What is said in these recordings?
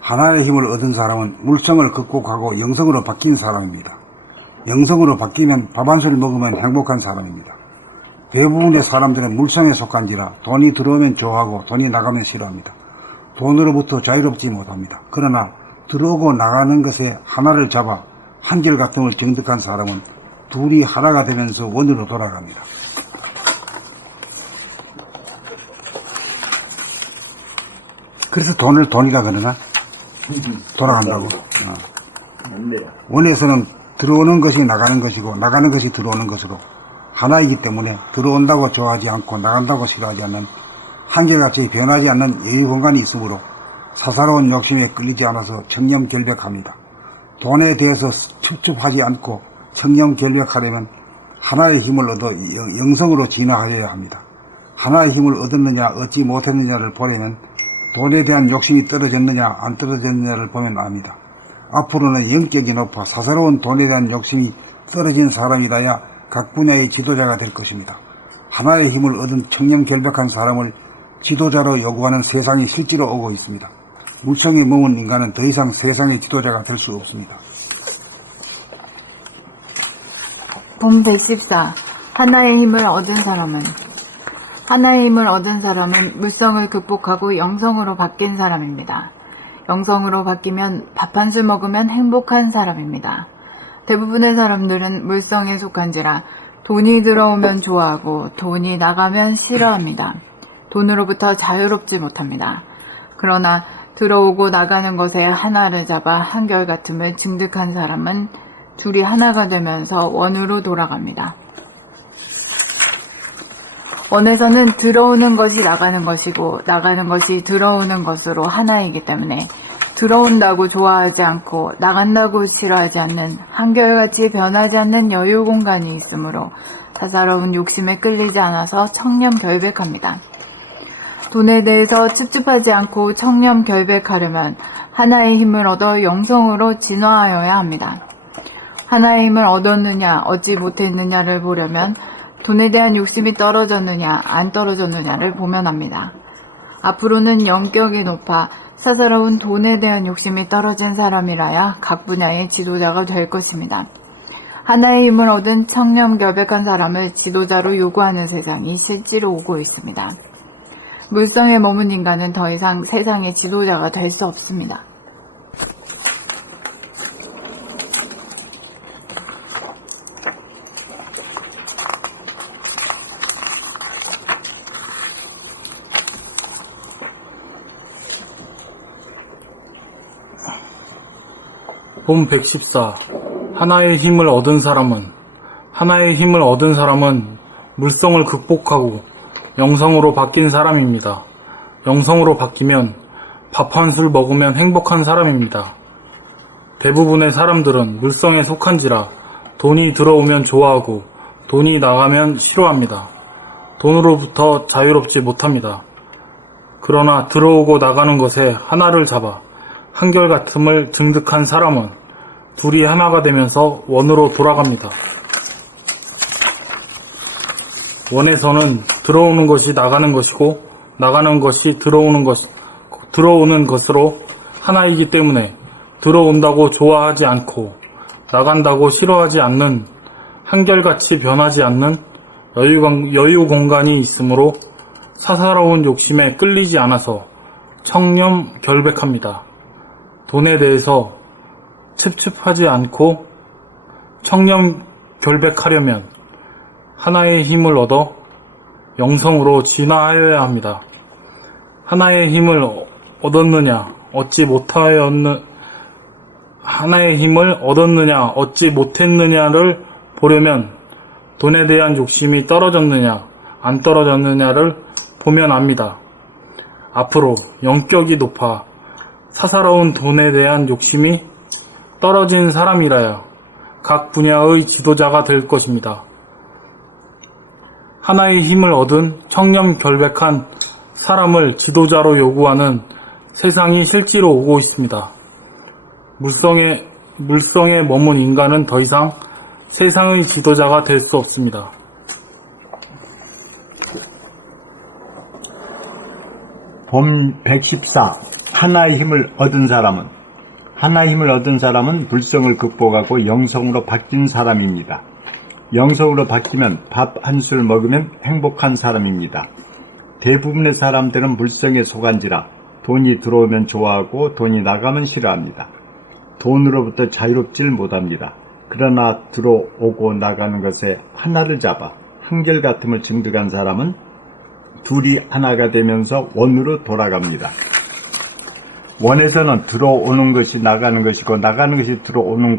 하나의 힘을 얻은 사람은 물성을 극복하고 영성으로 바뀐 사람입니다. 영성으로 바뀌면 밥 한 술 먹으면 행복한 사람입니다. 대부분의 사람들은 물성에 속한지라 돈이 들어오면 좋아하고 돈이 나가면 싫어합니다. 돈으로부터 자유롭지 못합니다. 그러나 들어오고 나가는 것에 하나를 잡아 한결같음을 정득한 사람은 둘이 하나가 되면서 원으로 돌아갑니다. 그래서 돈이라 그러나? 돌아간다고. 원에서는 들어오는 것이 나가는 것이고 나가는 것이 들어오는 것으로 하나이기 때문에 들어온다고 좋아하지 않고 나간다고 싫어하지 않는 한결같이 변하지 않는 여유 공간이 있으므로 사사로운 욕심에 끌리지 않아서 청렴결백합니다. 돈에 대해서 첩첩하지 않고 청렴결백하려면 하나의 힘을 얻어 영성으로 진화하여야 합니다. 하나의 힘을 얻었느냐 얻지 못했느냐를 보려면 돈에 대한 욕심이 떨어졌느냐 안 떨어졌느냐를 보면 압니다. 앞으로는 영적이 높아 사사로운 돈에 대한 욕심이 떨어진 사람이라야 각 분야의 지도자가 될 것입니다. 하나의 힘을 얻은 청렴결백한 사람을 지도자로 요구하는 세상이 실제로 오고 있습니다. 물성에 머문 인간은 더 이상 세상의 지도자가 될 수 없습니다. 본 114. 하나의 힘을 얻은 사람은 물성을 극복하고 영성으로 바뀐 사람입니다. 영성으로 바뀌면 밥 한 술 먹으면 행복한 사람입니다. 대부분의 사람들은 물성에 속한지라 돈이 들어오면 좋아하고 돈이 나가면 싫어합니다. 돈으로부터 자유롭지 못합니다. 그러나 들어오고 나가는 것에 하나를 잡아 한결같음을 증득한 사람은 둘이 하나가 되면서 원으로 돌아갑니다. 원에서는 들어오는 것이 나가는 것이고 나가는 것이 들어오는 것으로 하나이기 때문에 들어온다고 좋아하지 않고 나간다고 싫어하지 않는 한결같이 변하지 않는 여유 공간이 있으므로 사사로운 욕심에 끌리지 않아서 청렴결백합니다. 돈에 대해서 찝찝하지 않고 청렴결백하려면 하나의 힘을 얻어 영성으로 진화하여야 합니다. 하나의 힘을 얻었느냐 얻지 못했느냐를 보려면 돈에 대한 욕심이 떨어졌느냐 안 떨어졌느냐를 보면 합니다. 앞으로는 영격이 높아 사사로운 돈에 대한 욕심이 떨어진 사람이라야 각 분야의 지도자가 될 것입니다. 하나의 힘을 얻은 청렴결백한 사람을 지도자로 요구하는 세상이 실제로 오고 있습니다. 물성에 머문 인간은 더 이상 세상의 지도자가 될 수 없습니다. 본 114. 하나의 힘을 얻은 사람은 물성을 극복하고 영성으로 바뀐 사람입니다. 영성으로 바뀌면 밥 한 술 먹으면 행복한 사람입니다. 대부분의 사람들은 물성에 속한지라 돈이 들어오면 좋아하고 돈이 나가면 싫어합니다. 돈으로부터 자유롭지 못합니다. 그러나 들어오고 나가는 것에 하나를 잡아 한결같음을 증득한 사람은 둘이 하나가 되면서 원으로 돌아갑니다. 원에서는 들어오는 것이 나가는 것이고 나가는 것이 들어오는 것으로 하나이기 때문에 들어온다고 좋아하지 않고 나간다고 싫어하지 않는 한결같이 변하지 않는 여유 공간이 있으므로 사사로운 욕심에 끌리지 않아서 청렴결백합니다. 돈에 대해서 찝찝하지 않고 청렴결백하려면 하나의 힘을 얻어 영성으로 진화하여야 합니다. 하나의 힘을 얻었느냐 얻지 못했느냐를 보려면 돈에 대한 욕심이 떨어졌느냐 안 떨어졌느냐를 보면 압니다. 앞으로 영격이 높아 사사로운 돈에 대한 욕심이 떨어진 사람이라야 각 분야의 지도자가 될 것입니다. 하나의 힘을 얻은 청렴결백한 사람을 지도자로 요구하는 세상이 실제로 오고 있습니다. 물성에 머문 인간은 더 이상 세상의 지도자가 될 수 없습니다. 봄 114. 하나의 힘을 얻은 사람은 불성을 극복하고 영성으로 바뀐 사람입니다. 영성으로 바뀌면 밥 한 술 먹으면 행복한 사람입니다. 대부분의 사람들은 불성에 속한지라 돈이 들어오면 좋아하고 돈이 나가면 싫어합니다. 돈으로부터 자유롭질 못합니다. 그러나 들어오고 나가는 것에 하나를 잡아 한결같음을 증득한 사람은 둘이 하나가 되면서 원으로 돌아갑니다. 원에서는 들어오는 것이 나가는 것이고 나가는 것이 들어오는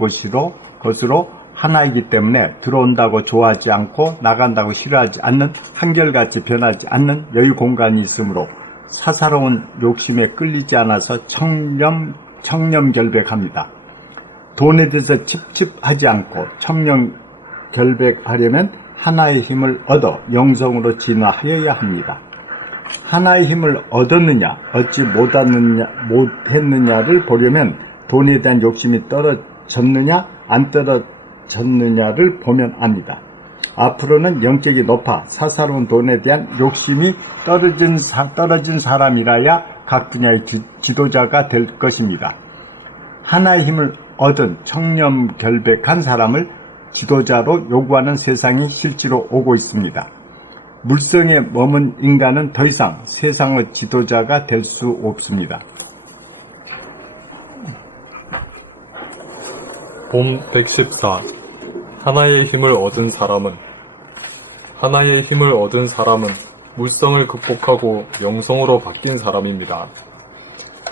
것으로 하나이기 때문에 들어온다고 좋아하지 않고 나간다고 싫어하지 않는 한결같이 변하지 않는 여유 공간이 있으므로 사사로운 욕심에 끌리지 않아서 청렴결백합니다. 돈에 대해서 찝찝하지 않고 청렴결백하려면 하나의 힘을 얻어 영성으로 진화하여야 합니다. 하나의 힘을 얻었느냐 얻지 못했느냐를 보려면 돈에 대한 욕심이 떨어졌느냐 안 떨어졌느냐를 보면 압니다. 앞으로는 영적이 높아 사사로운 돈에 대한 욕심이 떨어진 사람이라야 각 분야의 지도자가 될 것입니다. 하나의 힘을 얻은 청렴결백한 사람을 지도자로 요구하는 세상이 실제로 오고 있습니다. 물성에 머문 인간은 더 이상 세상의 지도자가 될 수 없습니다. 봄 114. 하나의 힘을 얻은 사람은 물성을 극복하고 영성으로 바뀐 사람입니다.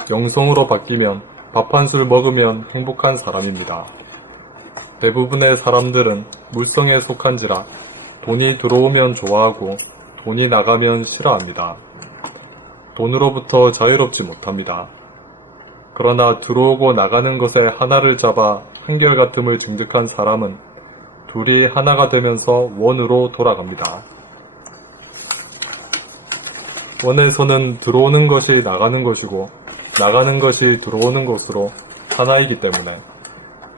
영성으로 바뀌면 밥 한 술 먹으면 행복한 사람입니다. 대부분의 사람들은 물성에 속한지라 돈이 들어오면 좋아하고 돈이 나가면 싫어합니다. 돈으로부터 자유롭지 못합니다. 그러나 들어오고 나가는 것에 하나를 잡아 한결같음을 증득한 사람은 둘이 하나가 되면서 원으로 돌아갑니다. 원에서는 들어오는 것이 나가는 것이고 나가는 것이 들어오는 것으로 하나이기 때문에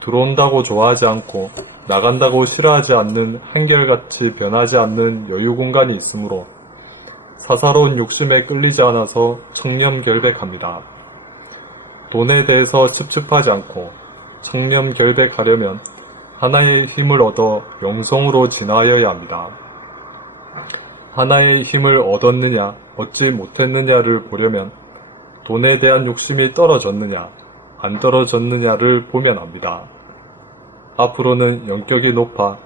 들어온다고 좋아하지 않고 나간다고 싫어하지 않는 한결같이 변하지 않는 여유 공간이 있으므로 사사로운 욕심에 끌리지 않아서 청렴결백합니다. 돈에 대해서 찝찝하지 않고 청렴결백하려면 하나의 힘을 얻어 영성으로 진화하여야 합니다. 하나의 힘을 얻었느냐 얻지 못했느냐를 보려면 돈에 대한 욕심이 떨어졌느냐 안 떨어졌느냐를 보면 압니다. 앞으로는 영격이 높아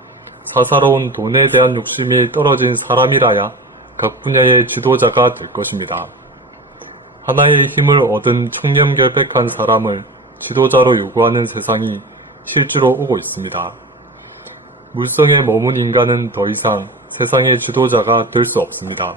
사사로운 돈에 대한 욕심이 떨어진 사람이라야 각 분야의 지도자가 될 것입니다. 하나의 힘을 얻은 청렴결백한 사람을 지도자로 요구하는 세상이 실제로 오고 있습니다. 물성에 머문 인간은 더 이상 세상의 지도자가 될 수 없습니다.